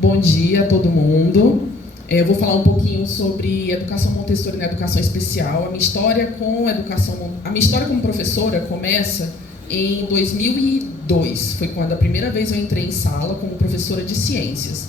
Bom dia a todo mundo. Eu vou falar um pouquinho sobre educação Montessori na educação especial. A minha história como professora começa em 2002. Foi quando a primeira vez eu entrei em sala como professora de ciências.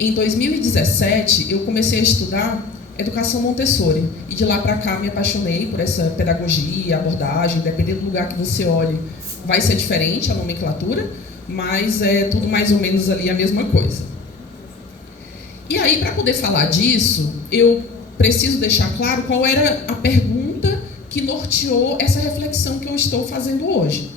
Em 2017, eu comecei a estudar educação Montessori. E de lá para cá me apaixonei por essa pedagogia, abordagem, dependendo do lugar que você olhe, vai ser diferente a nomenclatura, mas é tudo mais ou menos ali a mesma coisa. E aí, para poder falar disso, eu preciso deixar claro qual era a pergunta que norteou essa reflexão que eu estou fazendo hoje.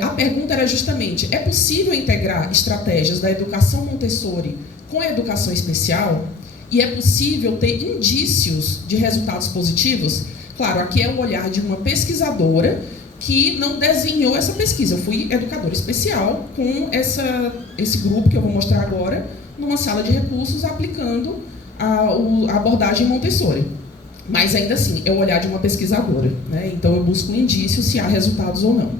A pergunta era justamente, é possível integrar estratégias da educação Montessori com a educação especial? E é possível ter indícios de resultados positivos? Claro, aqui é o olhar de uma pesquisadora que não desenhou essa pesquisa. Eu fui educadora especial com esse grupo que eu vou mostrar agora, numa sala de recursos, aplicando a abordagem Montessori. Mas ainda assim, é o olhar de uma pesquisadora, né? Então eu busco um indício se há resultados ou não.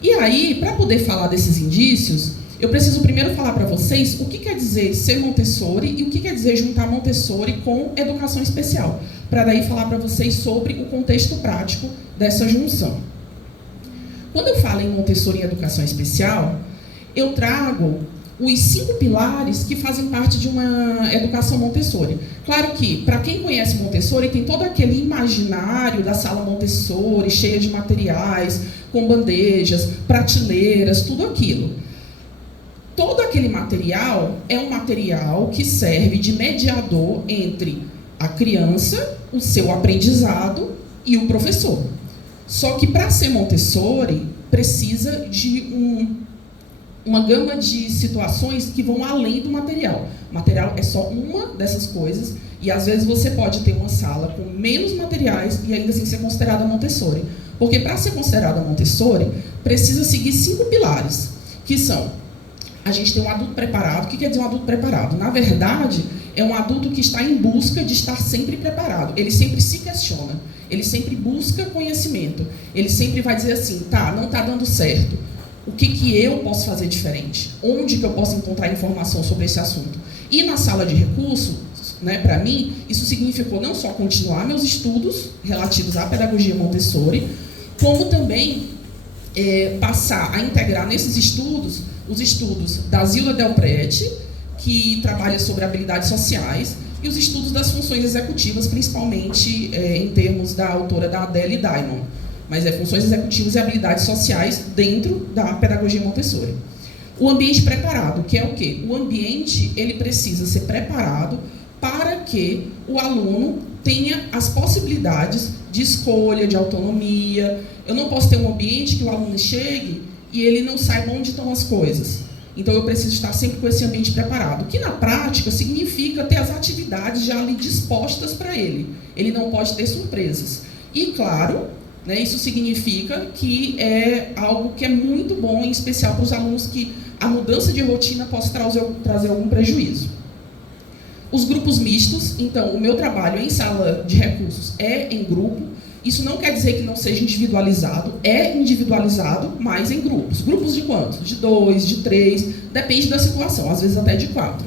E aí, para poder falar desses indícios, eu preciso primeiro falar para vocês o que quer dizer ser Montessori e o que quer dizer juntar Montessori com educação especial, para daí falar para vocês sobre o contexto prático dessa junção. Quando eu falo em Montessori e educação especial, eu trago os 5 pilares que fazem parte de uma educação Montessori. Claro que, para quem conhece Montessori, tem todo aquele imaginário da sala Montessori, cheia de materiais, com bandejas, prateleiras, tudo aquilo. Todo aquele material é um material que serve de mediador entre a criança, o seu aprendizado e o professor. Só que para ser Montessori, precisa de uma gama de situações que vão além do material. O material é só uma dessas coisas e às vezes você pode ter uma sala com menos materiais e ainda assim ser considerada Montessori. Porque para ser considerada Montessori, precisa seguir 5 pilares, que são: a gente tem um adulto preparado. O que quer dizer um adulto preparado? Na verdade, é um adulto que está em busca de estar sempre preparado. Ele sempre se questiona, ele sempre busca conhecimento, ele sempre vai dizer assim, tá, não está dando certo. O que eu posso fazer diferente? Onde que eu posso encontrar informação sobre esse assunto? E na sala de recursos, né, para mim, isso significou não só continuar meus estudos relativos à pedagogia Montessori, como também passar a integrar nesses estudos os estudos da Zilda Delprete, que trabalha sobre habilidades sociais, e os estudos das funções executivas, principalmente em termos da autora da Adele Diamond. Mas funções executivas e habilidades sociais dentro da pedagogia Montessori. O ambiente preparado, que é o quê? O ambiente, ele precisa ser preparado para que o aluno tenha as possibilidades de escolha, de autonomia. Eu não posso ter um ambiente que o aluno chegue e ele não saiba onde estão as coisas. Então eu preciso estar sempre com esse ambiente preparado, que na prática significa ter as atividades já ali dispostas para ele. Ele não pode ter surpresas. E claro, né, isso significa que é algo que é muito bom, em especial para os alunos que a mudança de rotina possa trazer algum prejuízo. Os grupos mistos, então, o meu trabalho em sala de recursos é em grupo. Isso não quer dizer que não seja individualizado, é individualizado, mas em grupos. Grupos de quantos? De 2, de 3, depende da situação, às vezes até de 4.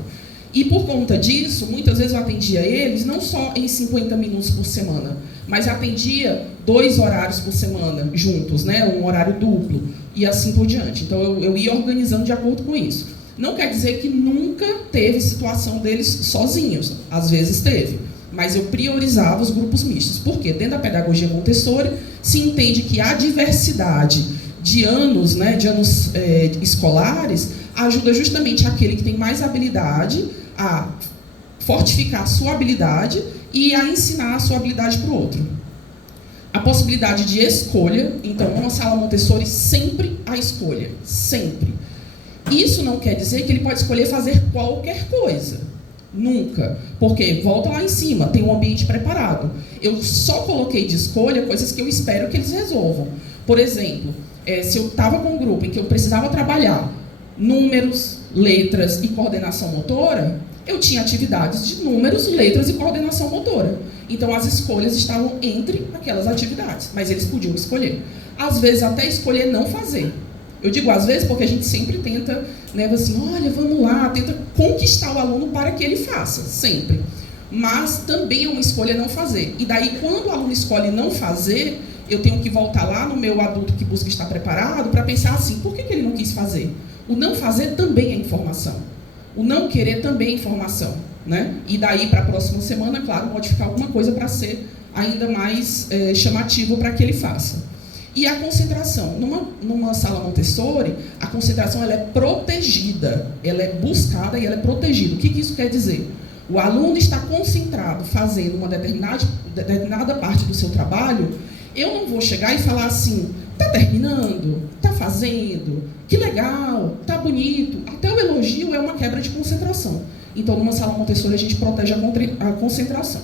E por conta disso, muitas vezes eu atendia eles não só em 50 minutos por semana, mas atendia 2 horários por semana juntos, né? Um horário duplo e assim por diante. Então eu ia organizando de acordo com isso. Não quer dizer que nunca teve situação deles sozinhos, às vezes teve, mas eu priorizava os grupos mistos. Por quê? Dentro da pedagogia Montessori se entende que a diversidade de anos, né, de anos escolares, ajuda justamente aquele que tem mais habilidade a fortificar a sua habilidade e a ensinar a sua habilidade para o outro. A possibilidade de escolha, então, numa sala Montessori, sempre há escolha, sempre. Isso não quer dizer que ele pode escolher fazer qualquer coisa, nunca, porque, volta lá em cima, tem um ambiente preparado. Eu só coloquei de escolha coisas que eu espero que eles resolvam. Por exemplo, se eu estava com um grupo em que eu precisava trabalhar números, letras e coordenação motora, eu tinha atividades de números, letras e coordenação motora. Então, as escolhas estavam entre aquelas atividades, mas eles podiam escolher. Às vezes, até escolher não fazer. Eu digo às vezes porque a gente sempre tenta, né, assim, olha, vamos lá, tenta conquistar o aluno para que ele faça, sempre. Mas também é uma escolha não fazer. E daí, quando o aluno escolhe não fazer, eu tenho que voltar lá no meu adulto que busca estar preparado para pensar assim, por que ele não quis fazer? O não fazer também é informação. O não querer também é informação, né? E daí, para a próxima semana, claro, modificar alguma coisa para ser ainda mais chamativo para que ele faça. E a concentração. Numa sala Montessori, a concentração ela é protegida, ela é buscada e ela é protegida. O que isso quer dizer? O aluno está concentrado fazendo uma determinada parte do seu trabalho, eu não vou chegar e falar assim, está terminando? Está fazendo? Que legal? Está bonito? Até o elogio é uma quebra de concentração. Então, numa sala Montessori, a gente protege a concentração.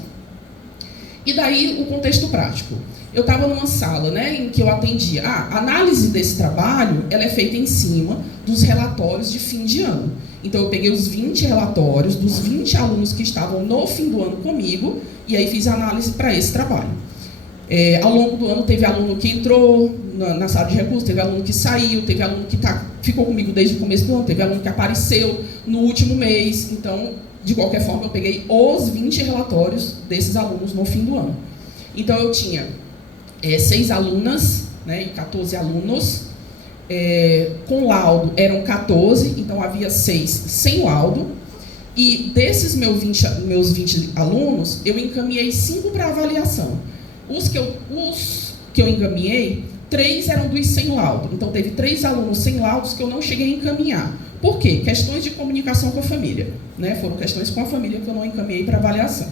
E daí, o contexto prático. Eu estava numa sala, né, em que eu atendia. A análise desse trabalho ela é feita em cima dos relatórios de fim de ano. Então, eu peguei os 20 relatórios dos 20 alunos que estavam no fim do ano comigo e aí fiz a análise para esse trabalho. Ao longo do ano, teve aluno que entrou na sala de recursos, teve aluno que saiu, teve aluno que ficou comigo desde o começo do ano, teve aluno que apareceu no último mês. Então, de qualquer forma, eu peguei os 20 relatórios desses alunos no fim do ano. Então, eu tinha 6 alunas, né, e 14 alunos. Com laudo eram 14, então havia 6 sem laudo. E desses meus 20 alunos, eu encaminhei 5 para avaliação. Os que eu encaminhei, 3 eram dos sem laudo. Então, teve 3 alunos sem laudos que eu não cheguei a encaminhar. Por quê? Questões de comunicação com a família, né? Foram questões com a família que eu não encaminhei para avaliação.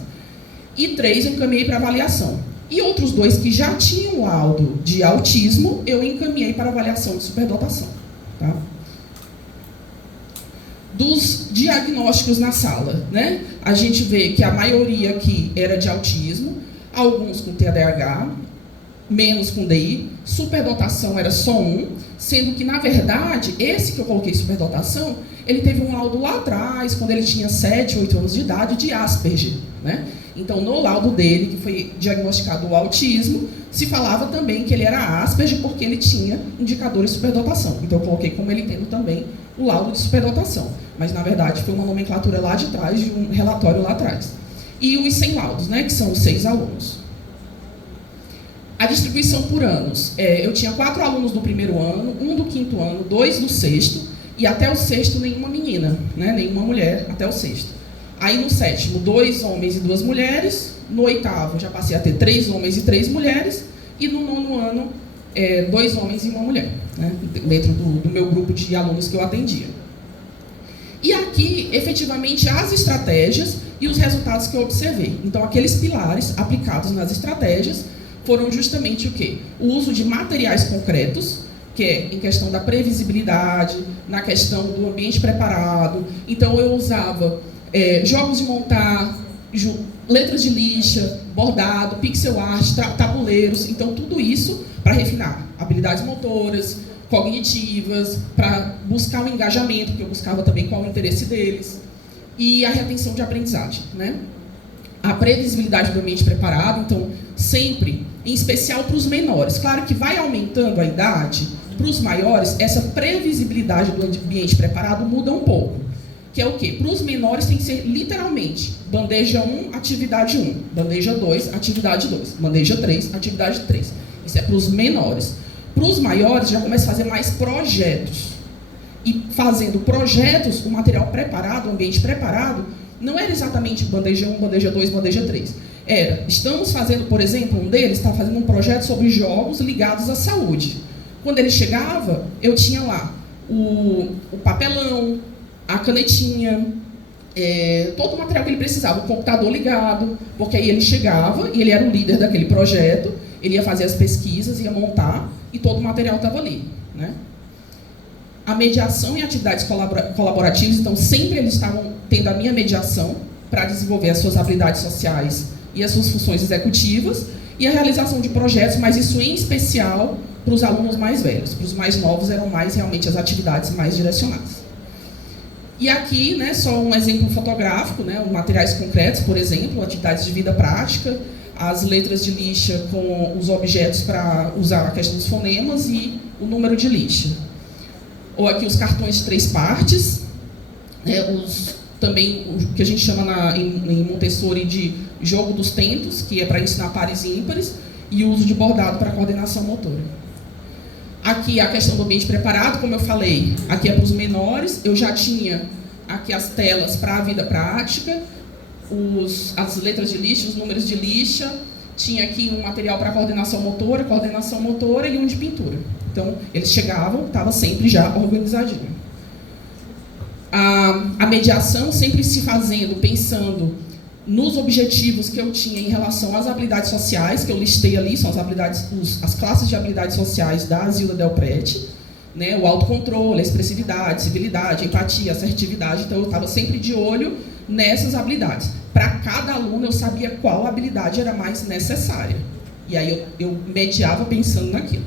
E 3 eu encaminhei para avaliação. E outros 2 que já tinham laudo de autismo, eu encaminhei para avaliação de superdotação. Tá? Dos diagnósticos na sala, né? A gente vê que a maioria aqui era de autismo, alguns com TDAH, menos com DI, superdotação era só um, sendo que, na verdade, esse que eu coloquei superdotação, ele teve um laudo lá atrás, quando ele tinha 7, 8 anos de idade, de Asperger, né? Então, no laudo dele, que foi diagnosticado o autismo, se falava também que ele era Asperger porque ele tinha indicadores de superdotação. Então, eu coloquei como ele tendo também o laudo de superdotação. Mas, na verdade, foi uma nomenclatura lá de trás, de um relatório lá atrás. E os sem laudos, né, que são os 6 alunos. A distribuição por anos. Eu tinha 4 alunos do primeiro ano, 1 do quinto ano, 2 do sexto, e até o sexto nenhuma menina, né, nenhuma mulher até o sexto. Aí no sétimo, 2 homens e 2 mulheres. No oitavo, já passei a ter 3 homens e 3 mulheres. E no nono ano, 2 homens e 1 mulher, né, dentro do meu grupo de alunos que eu atendia. E aqui, efetivamente, as estratégias e os resultados que eu observei. Então, aqueles pilares aplicados nas estratégias foram justamente o quê? O uso de materiais concretos, que é em questão da previsibilidade, na questão do ambiente preparado. Então, eu usava jogos de montar, letras de lixa, bordado, pixel art, tabuleiros. Então, tudo isso para refinar habilidades motoras, cognitivas, para buscar o engajamento, porque eu buscava também qual o interesse deles, e a retenção de aprendizagem, né? A previsibilidade do ambiente preparado, então, sempre, em especial para os menores. Claro que vai aumentando a idade, para os maiores, essa previsibilidade do ambiente preparado muda um pouco. Que é o quê? Para os menores tem que ser literalmente bandeja 1, atividade 1, bandeja 2, atividade 2, bandeja 3, atividade 3. Isso é para os menores. Para os maiores, já começa a fazer mais projetos. E fazendo projetos, o material preparado, o ambiente preparado, não era exatamente bandeja 1, bandeja 2, bandeja 3. Estamos fazendo, por exemplo, um deles está fazendo um projeto sobre jogos ligados à saúde. Quando ele chegava, eu tinha lá o papelão, a canetinha, todo o material que ele precisava, o computador ligado, porque aí ele chegava e ele era o líder daquele projeto, ele ia fazer as pesquisas, ia montar e todo o material estava ali, né? A mediação em atividades colaborativas, então sempre eles estavam tendo a minha mediação para desenvolver as suas habilidades sociais e as suas funções executivas, e a realização de projetos, mas isso em especial para os alunos mais velhos. Para os mais novos eram mais realmente as atividades mais direcionadas. E aqui, né, só um exemplo fotográfico, né, materiais concretos, por exemplo, atividades de vida prática, as letras de lixa com os objetos para usar a questão dos fonemas e o número de lixa. Ou aqui os cartões de 3 partes, né, também o que a gente chama em Montessori de jogo dos tentos, que é para ensinar pares e ímpares, e o uso de bordado para coordenação motora. Aqui a questão do ambiente preparado, como eu falei, aqui é para os menores. Eu já tinha aqui as telas para a vida prática, as letras de lixa, os números de lixa, tinha aqui um material para coordenação motora e um de pintura. Então, eles chegavam, estava sempre já organizadinho. A mediação sempre se fazendo, pensando nos objetivos que eu tinha em relação às habilidades sociais, que eu listei ali, são as classes de habilidades sociais da Zilda Delprete, né, o autocontrole, a expressividade, civilidade, empatia, assertividade. Então, eu estava sempre de olho nessas habilidades. Para cada aluno, eu sabia qual habilidade era mais necessária. E aí, eu mediava pensando naquilo.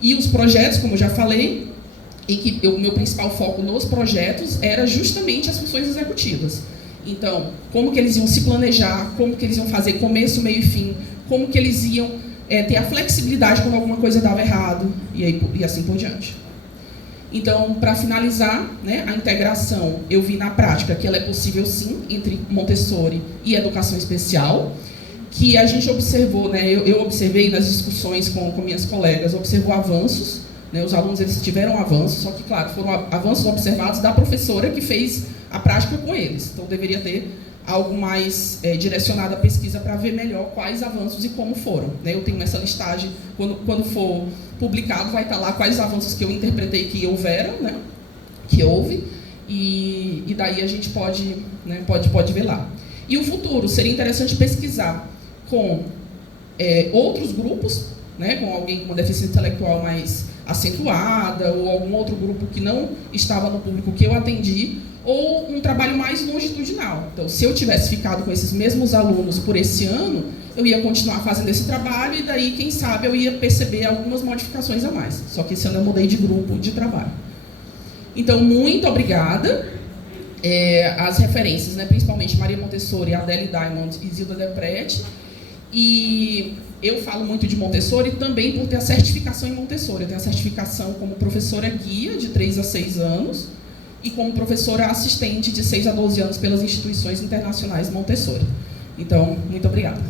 E os projetos, como eu já falei, e que o meu principal foco nos projetos era justamente as funções executivas. Então, como que eles iam se planejar, como que eles iam fazer começo, meio e fim, como que eles iam ter a flexibilidade quando alguma coisa dava errado, e assim por diante. Então, para finalizar, né, a integração, eu vi na prática que ela é possível sim, entre Montessori e educação especial, que a gente observou, né, eu observei nas discussões com minhas colegas, observou avanços, né, os alunos eles tiveram avanços, só que, claro, foram avanços observados da professora que fez a prática com eles. Então, deveria ter algo mais direcionado à pesquisa para ver melhor quais avanços e como foram. Né? Eu tenho essa listagem, quando for publicado, vai estar lá quais avanços que eu interpretei que houveram, né? Que houve, e daí a gente pode, né, pode ver lá. E o futuro, seria interessante pesquisar com outros grupos, né, com alguém com uma deficiência intelectual mais acentuada, ou algum outro grupo que não estava no público que eu atendi, ou um trabalho mais longitudinal. Então, se eu tivesse ficado com esses mesmos alunos por esse ano, eu ia continuar fazendo esse trabalho e daí, quem sabe, eu ia perceber algumas modificações a mais. Só que esse ano eu mudei de grupo de trabalho. Então, muito obrigada. As referências, né, principalmente Maria Montessori, Adele Diamond e Zilda Delprete. E eu falo muito de Montessori também por ter a certificação em Montessori. Eu tenho a certificação como professora guia de 3 a 6 anos e como professora assistente de 6 a 12 anos pelas instituições internacionais Montessori. Então, muito obrigada.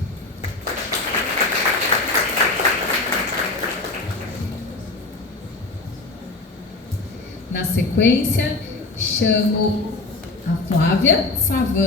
Na sequência, chamo a Flávia Savana.